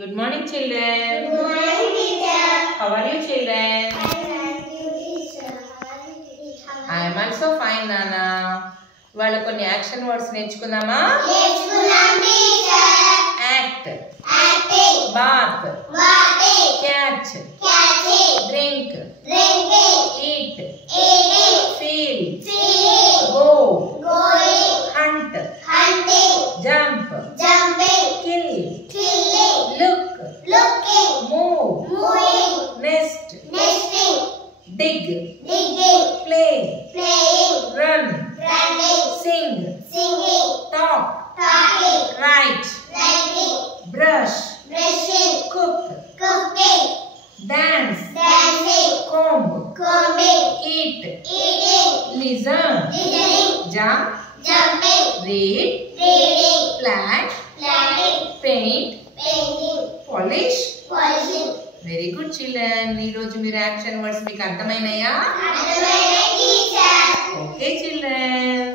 Good morning, children. Good morning, teacher. How are you, children? Thank you, teacher. How are you, teacher? I am also fine, Nana. వాళ్ళ కొన్ని action words నేర్చుకుందామా? నేర్చుకుందాం, teacher. Act, acting, bath, bathing, catch, catching, drink, drinking, eat, eating, feel, feeling, go, going, hunt, hunting, jump, jumping, kill, killing, look, looking, move, moving, nest, nesting, dig, digging, play, playing, run, running, sing, singing, talk, talking, write, writing, brush, brushing, cook, cooking, dance, dancing, comb, combing, eat, eating, listen, listening, jump, jumping, read, reading, plan, planning, paint, painting, polish. polishing. Very good children. ఈ రోజు మీరు action words మీకు అర్థమైనాయా? అర్థమైందా, teacher? Okay children.